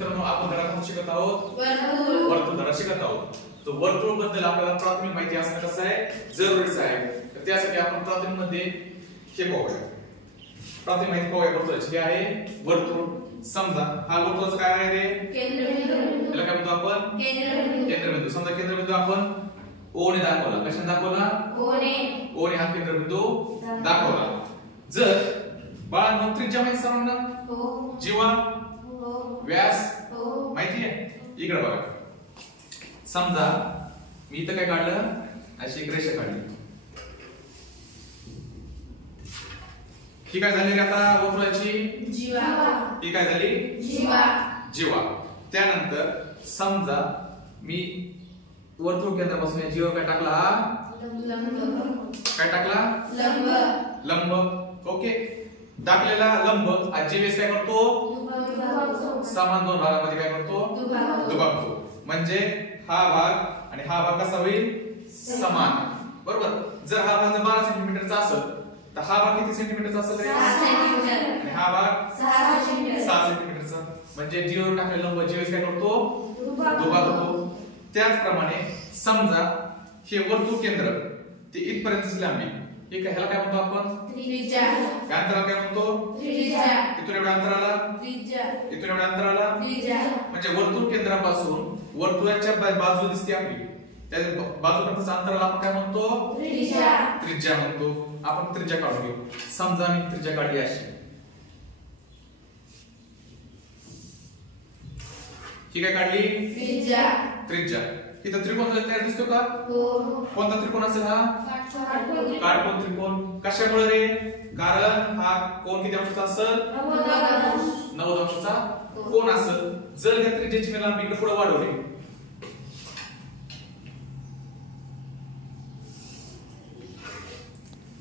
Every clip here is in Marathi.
मित्रांनो आपण धडा कोण शिकत आहोत वर्तुळ धडा शिकत आहोत। तर वर्तुळ बद्दल आपल्याला प्राथमिक माहिती असणं कसं आहे जरुरीचं आहे। तर त्यासाठी आपण प्राथमिक मध्ये हे पाहूया। प्राथमिक माहिती पाहूया वर्तुळाची काय आहे वर्तुळ। समजा हा वर्तुळाचा काय आहे रे केंद्रबिंदू। त्याला काय म्हणतो आपण केंद्रबिंदू। समजा केंद्रबिंदू आपण O ने दाखवला। कशाने दाखवला O ने हा केंद्रबिंदू दाखवला। जर बाळांनो त्रिज्या माहिती सर्वांना जीवा व्यास माहिती आहे इकडे बघा। समजा मी इथं काय काढलं अशी एक रेषा काढली। ही काय झाली रे आता वर्तुळाची जीवा। ही काय झाली जीवा। त्यानंतर समजा मी वर्तुळ केंद्रापासून या जीवा काय टाकला काय टाकला लंब। ओके टाकलेला लंब जीवेस काय करतो समान दोन भागामध्ये काय करतो दुभागतो। म्हणजे हा भाग आणि हा भाग कसा होईल समान बरोबर। जर हा भाग 12 सेंटीमीटरचा असेल तर हा भाग किती सेंटीमीटरचा असेल रे 6 सेंटीमीटर आणि हा भाग 6 सेंटीमीटरचा। म्हणजे जीवेवर टाकलेला लंब जीवेस काय करतो दुभागतो। त्याचप्रमाणे समजा हे वर्तुळ केंद्र ते इथपर्यंतची लांबी हे ह्याला काय म्हणतो आपण त्रिज्या। या अंतराला काय म्हणतो त्रिज्या। इथून एवढ्या अंतराला त्रिज्या। इथून एवढ्या अंतराला त्रिज्या। म्हणजे वर्तुळ केंद्रापासून वर्तुळाच्या बाजू दिसते आपली त्या बाजूपर्यंतचं अंतराला आपण काय म्हणतो त्रिज्या म्हणतो। आपण त्रिज्या काढून घेऊ। समजा मी त्रिज्या काढली अशी ही काय काढली त्रिज्या। इथं त्रिकोण तयार दिसतो का कोणता त्रिकोण असेल हा काटकोन त्रिकोण। कशामुळे रे कारण हा कोण किती अंशाचा असेल 90 अंशाचा कोण असेल। जर या त्रिज्येची मी लांबी इकडे पुढे वाढवली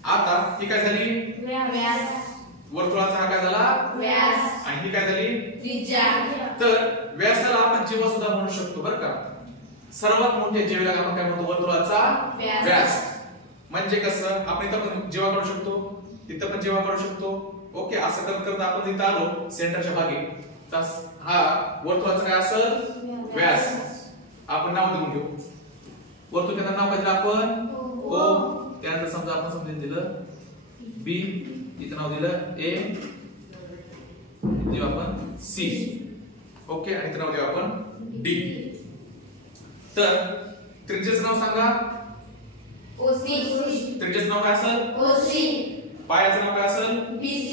आता ही काय झाली व्यास। वर्तुळाचा हा काय झाला व्यास आणि ही काय झाली त्रिज्या। तर व्यासाला आपण जीवा सुद्धा म्हणू शकतो बरं का। सर्वात मोठ्या जीवेला आपण काय म्हणतो वर्तुळाचा व्यास। म्हणजे कसं आपण इथं पण जीवा काढू शकतो तिथं पण जीवा काढू शकतो। ओके असं करत करत आपण इथं आलो सेंटरच्या भागी तर हा वर्तुळाचा काय असेल व्यास। आपण नाव देऊन घेऊ वर्तुळ केंद्राचं नाव काय दिलं आपण O। त्यानंतर समजा आपण समजून दिलं B इथं नाव दिलं A देऊ आपण C। ओके आणि इथं नाव देऊ आपण D। तर त्रिज्येचं नाव सांगा OC। त्रिज्येचं नाव काय असेल OC। पायाचं नाव काय असेल BC।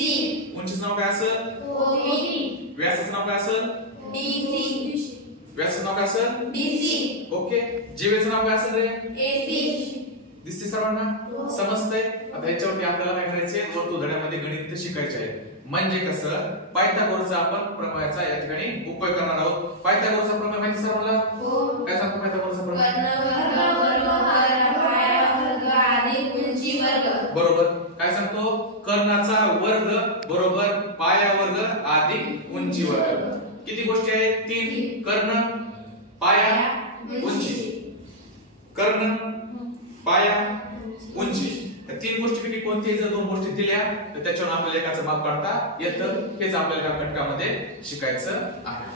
उंचीचं नाव काय असेल OB। व्यासाचं नाव काय असेल DC। व्यासाचं नाव काय असेल DC। ओके जीवेचं नाव काय असेल रे AC। दिसते सर्वांना समजतंय। आता याच्यावरती आपल्याला काय करायचंय वर्तुळ धड्यामध्ये गणित शिकायचे आहे। म्हणजे कसं पायथागोरसचा आपण प्रमेयाचा या ठिकाणी उपयोग करणार आहोत। पायथागोरसचा प्रमेय माहिती सर्वांना काय सांगतो पायथागोरसचा प्रमेय बरोबर काय सांगतो कर्णाचा वर्ग बरोबर पाया वर्ग अधिक उंची वर्ग। किती गोष्टी आहेत 3 कर्ण पाया उंची कर्ण पाया उंची। त्या 3 गोष्टीपैकी कोणतीही जर 2 गोष्टी दिल्या तर त्याच्यावर आपल्याला एकाचं माप काढता येतं। हेच आपल्याला या घटकामध्ये शिकायचं आहे।